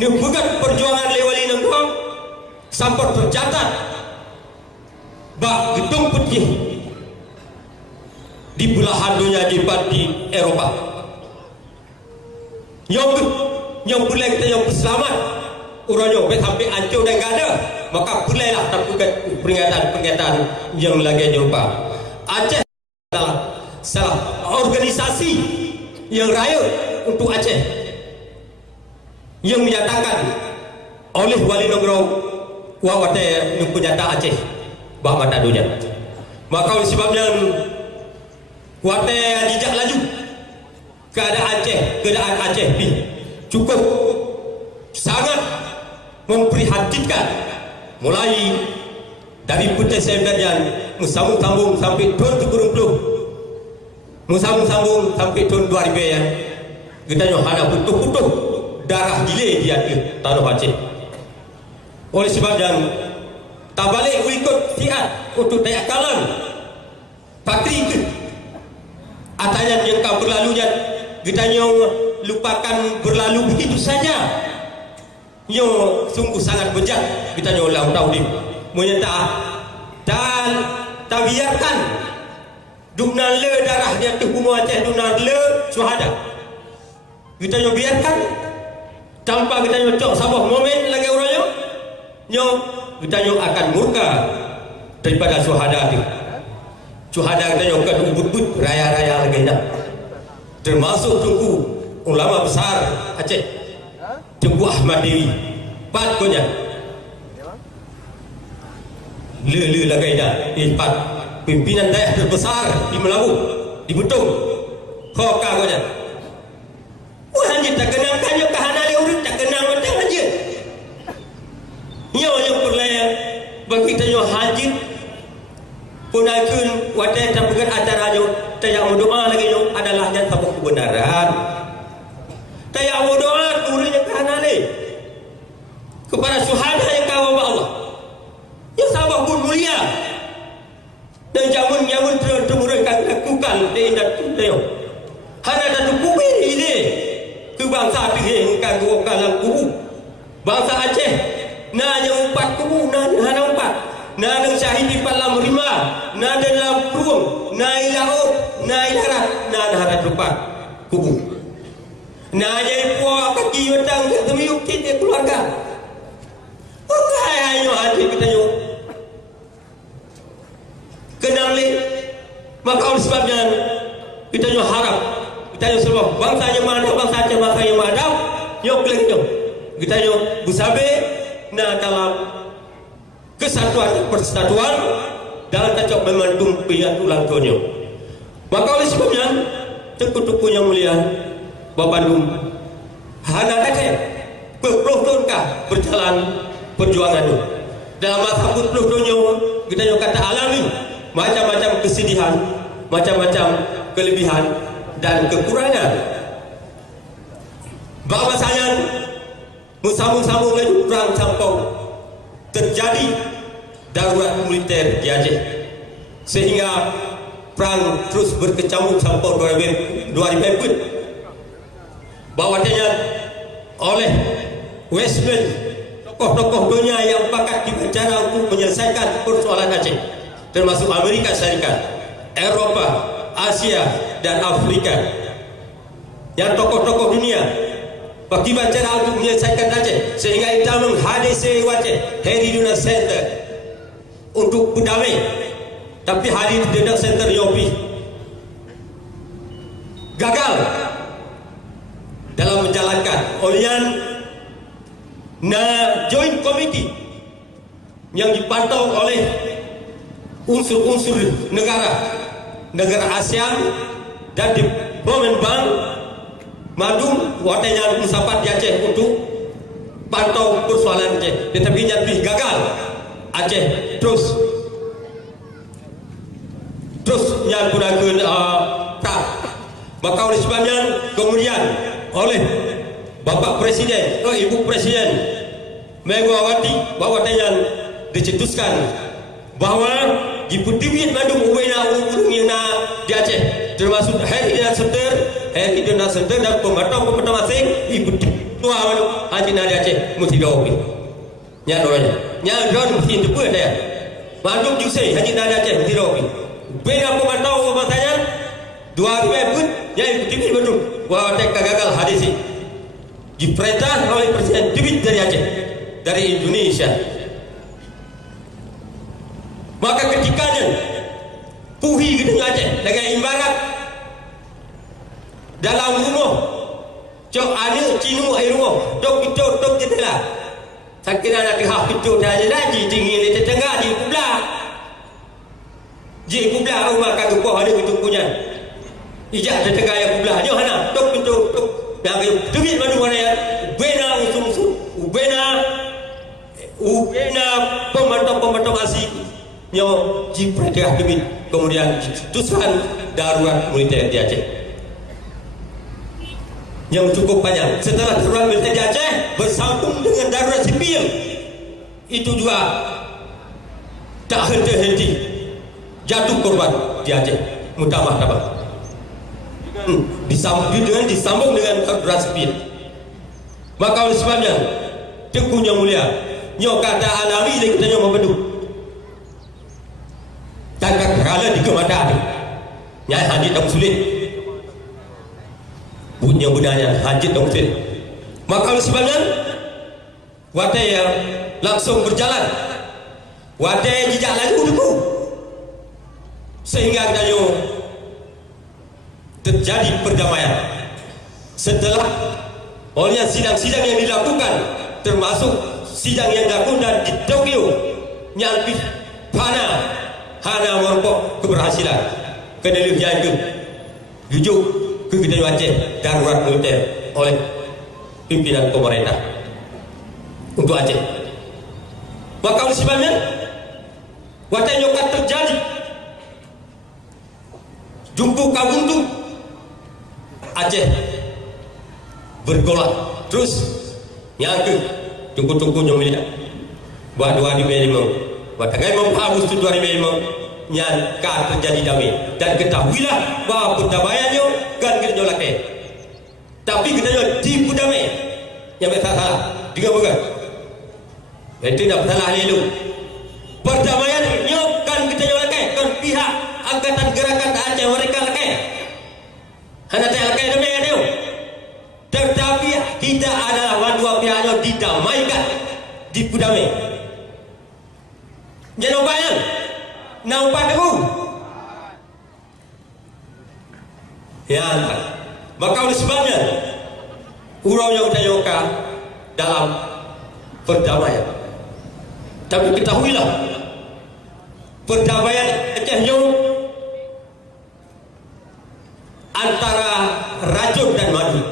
ni bukan perjuangan lewali negara sampai tercatat bak gedung putih di belahan dunia di Eropa. Yang boleh kita yang selamat urangnya sampai hancur dan gak ada, maka bolehlah lakukan peringatan yang lagi jumpa. Aceh adalah salah organisasi yang raya untuk Aceh yang menyatakan oleh wali negara wawate penyata Aceh bah mata dunia. Maka oleh sebabnya wate jejak laju keadaan Aceh cukup sangat memprihatinkan, mulai dari Putih Sembilan sambung sampai tahun 2020, sambung sampai tahun 2000 ya. Kita ada putuh darah gile di tanah Aceh. Oleh sebabnya tak balik ikut siat untuk daya kalang patri ke atayan yang kau berlalunya kita lupakan berlalu begitu saja. Yo sungguh sangat bejat kita ulang tahun ini menyata dan tak biarkan duna le darah dia tu semua Aceh duna le syuhada. Kita biarkan tanpa kita cok sabah momen lagi orangnya kita akan murka daripada syuhada itu. Syuhada kita kan ubud raya-raya lagi dah. Termasuk tunggu ulama besar Aceh, Tengku Ahmad Dewi, empat konya. Le lagi dah, empat pimpinan daerah terbesar di Melabu, di Butung, kau konya. Hanya tak kenangkan yang kahanali urut tak kenang macam aja. Yang perlaya bagi kita yang haji pun akan wadah tak pegang acara yang tak doa lagi yang adalah yang tabuk kebenaran. Tak doa turunnya kahanali kepada syuhada yang kawal Allah. Yang sabah pun mulia dan jamun temurunkan lakukan di indah tuntayong. Hanya satu kubir ini bangsa pilih engkau dua kalang kubu bangsa Aceh yang 4 kubu hana 4 yang syahid di palam rima dalam perung laut darat harap 4 kubu jadi puak kaki yutang demi ukti keluarga bukan hanya hati kita kenal ni. Maka oleh sebabnya kita harap kita sebab bangsa yang mana bangsa yang mana yang kelihatan kita bersabar dalam kesatuan persatuan dalam kacau memandung pihak ulang tahunnya. Maka oleh sebabnya tuku-tuku yang mulia Bapak Bandung hana Aceh berpuluh tahun berjalan perjuangan itu dalam masa berpuluh tahunnya kita kata alami macam-macam kesedihan, macam-macam kelebihan dan kekurangan. Bahwasanya bersambung-sambung lagi perang campur terjadi darurat militer di Aceh sehingga perang terus berkecamuk sampai 2000 bahwasanya oleh Westman tokoh-tokoh dunia yang pakat dibicara untuk menyelesaikan persoalan Aceh termasuk Amerika Syarikat, Eropa, Asia dan Afrika. Yang tokoh-tokoh dunia bagaimana cara untuk menyelesaikan Aceh sehingga kita menghadiri Aceh Heriduna Center untuk berdamai. Tapi hari Heriduna Center Yopi gagal dalam menjalankan oleh joint committee yang dipantau oleh unsur-unsur negara ASEAN dan Development Bank Madum watanya Musapat di Aceh untuk pantau persoalan Aceh, tetapi nyatanya gagal. Aceh terus yang gunakan tak. Maka oleh sebabnya kemudian oleh Bapak Presiden, Ibu Presiden Megawati yang dicetuskan bahawa di Putibit Madum Ubaina urung-urung yang di Aceh termasuk Heriduna Center dan pematang masing Ibu Tua Haji Nadi Aceh mesti diopi. Nya doanya. Nya doanya mesti itu pun dia. Madum Jusai Haji Nadi Aceh mesti diopi. Ubaina pematang masanya dua ribu pun yang Putibit Madum bahawa mereka gagal hadisi. Diperintah oleh Presiden Tibit dari Aceh, dari Indonesia. Maka ketikanya puhi gedung Aceh dengan imbarat dalam rumah cok ada cinu air rumah dok jendela sakira nak hak pintu dah lagi tinggi ni tetangga di kubla rumah kagak poh ada pintu punya ijak tetangga yang kubla nyo hana dok pintu yang Tibit Madum ya bena usum bena pematang asing nyo jipreda Tibit kemudian diputuskan darurat militer di Aceh yang cukup panjang. Setelah darurat militer di Aceh bersambung dengan darurat sipil, itu juga tak henti-henti jatuh korban di Aceh mutamah disambung dengan darurat sipil. Maka oleh sebabnya Tengku Yang Mulia nyo kata alami dan kita nyo membedu dan kala di kemata nyai haji tak sulit punya budaya haji tak sulit. Maka oleh sebabnya wadah yang langsung berjalan, wadah yang jejak laju dulu sehingga kita nyo terjadi perdamaian setelah oleh sidang-sidang yang dilakukan, termasuk sidang yang dilakukan di Tokyo yang hana merupakan keberhasilan kedelian itu tujuh kegedaan Aceh darurat militer oleh pimpinan pemerintah untuk Aceh. Maka oleh sebabnya wadah yang terjadi jumpu kabuntu Aceh bergolak terus yang ke tunggu yang melihat buat 2005 buat tanggal 4 Agustus 2005 yang terjadi damai dan ketahuilah bahawa perdamaiannya kan kita lakukan tapi kita tipu damai yang salah dengan bukan itu tidak salah lalu perdamaiannya kan kita lakukan kan pihak Angkatan Gerakan Aceh mereka lakukan hanya tak lakukan damai dia tetapi kita adalah dua pihaknya didamaikan tipu damai. Jangan bayang nampak dulu ya. Maka oleh sebabnya urau yang kita dalam perdamaian, tapi ketahuilah perdamaian Acehnya antara racun dan madu.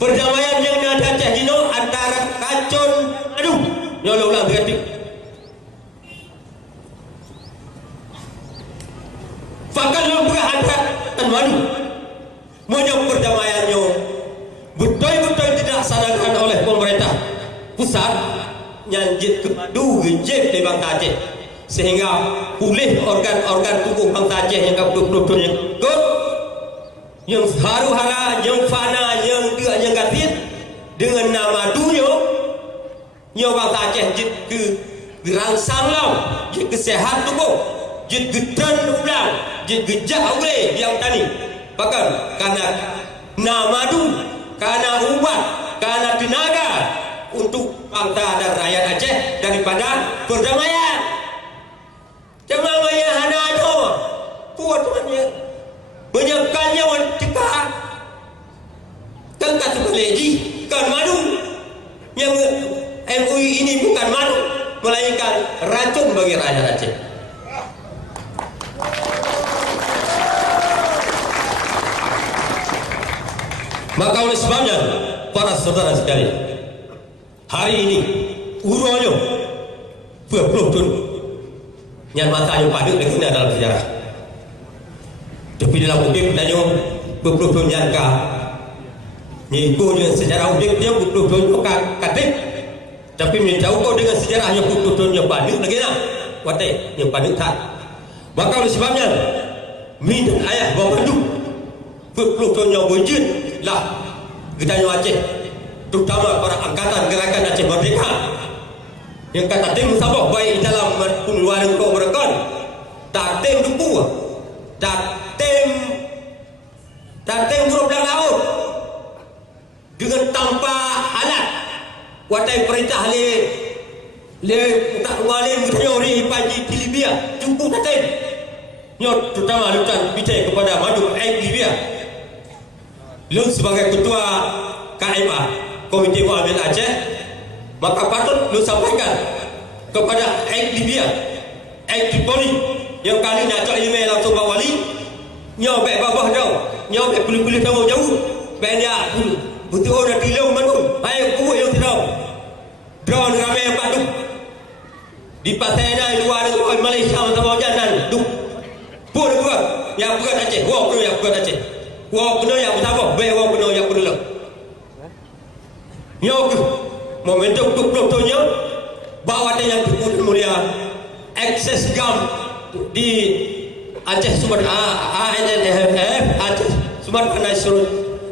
Perdamaian yang ada Aceh Dino antara racun ulang berarti fakal yang berhadap dan madu menyebut perdamaiannya betul-betul dilaksanakan oleh pemerintah pusat nyanjit ke madu gejek di bangsa Aceh sehingga pulih organ-organ tubuh bangsa Aceh yang betul-betul yang haru-hara, yang fana, yang dia yang gatit dengan nama dunia yang bangsa Aceh jit ke gerangsang lau, jit ke sehat tubuh, jit ke dan ulang, jit ke jauh yang tani. Bahkan karena nama du karena ubat, karena tenaga untuk bangsa dan rakyat Aceh daripada perdamaian. Jangan maya hana aja. Kuat namanya. Banyakannya wanita. Kan kata lagi kan madu. Yang MUI ini bukan madu, melainkan racun bagi rakyat Aceh. Maka oleh sebabnya para saudara sekalian, hari ini urunyo berpuluh yang matanya pada dengan dalam sejarah. Tapi dalam udip tanya berpuluh yang ka nyigo dengan sejarah udip dia berpuluh katik. Tapi menjauh kau dengan sejarahnya berpuluh yang pada lagi nak watai yang pada tak. Maka oleh sebabnya minta ayah bawa hidup berpuluh yang wujud lah kita Aceh, terutama para angkatan gerakan Aceh Merdeka yang kata tim sabok baik dalam pengeluaran kau mereka tak tim dupu tak tim buruk dan laut dengan tanpa alat watai perintah le tak walin teori pagi di Libya cukup tak tim nyot terutama lutan bicara kepada madu Libya. Lu sebagai ketua KMA Komite Muamil Aceh, maka patut lu sampaikan kepada Libya, Tripoli yang kali nak cak email langsung Pak Wali, nyaw baik babah jauh, nyaw baik pulih-pulih jauh, baik dia betul orang tilau manum, ayo kuat yang tidak, drone ramai yang padu, di pasainya luar Malaysia sama jangan, duk, pun buat, yang buat Aceh, wah pun yang buat Aceh. Wah benar yang berapa? Baik wah benar yang benar. Nyok momentum tuknya bawa dia yang mulia akses gam di Aceh Sumatera Aceh Sumatera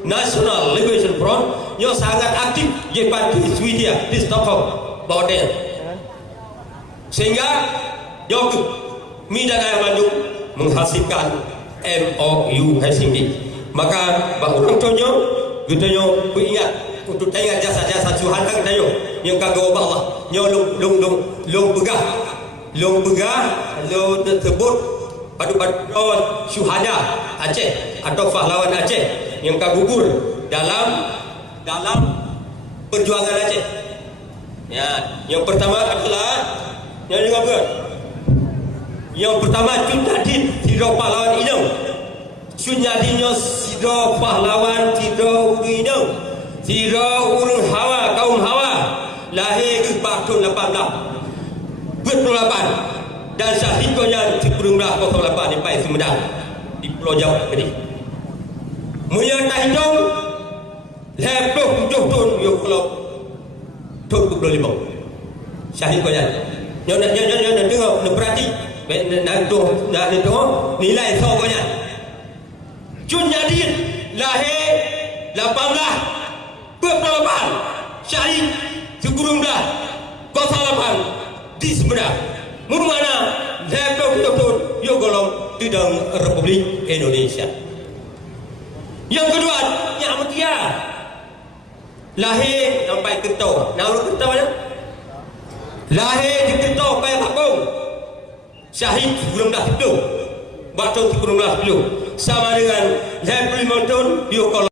National Liberation Front yang sangat aktif di parti Swedia di Stockholm bawa dia. Sehingga nyok minat ayah maju menghasilkan MOU Helsinki. Maka bahawa contohnya kita ingat untuk tayar jasa-jasa Tuhan kita yang kagak Allah long pegah lo tersebut pada syuhada Aceh atau pahlawan Aceh yang gugur dalam perjuangan Aceh. Ya, yang pertama adalah yang pertama Cundadin Sidro Pahlawan Inau. Sunyadinya Sidro Pahlawan Sidro Urinau Sidro Urung Hawa kaum Hawa lahir di tahun 18 dan syahidnya di 1908 di Pai Sumedang di Pulau Jawa ini. Menyertai hidung lepuh 7 tahun yo kalau tahun 25 syahidnya nyonya dengar perhati nak nilai soalnya. Cundadin lahir 18 syahid sekurang dah 08 di Sumedang. Mana betul yo golong di dalam Republik Indonesia. Yang kedua yang Mutia lahir sampai Keto. Nama Keto mana? Lahir di Keto Pai Pakong. Syahid sebelum dah hidup. Waktu sebelum dah hidup. Sama dengan 25 tahun dia kalau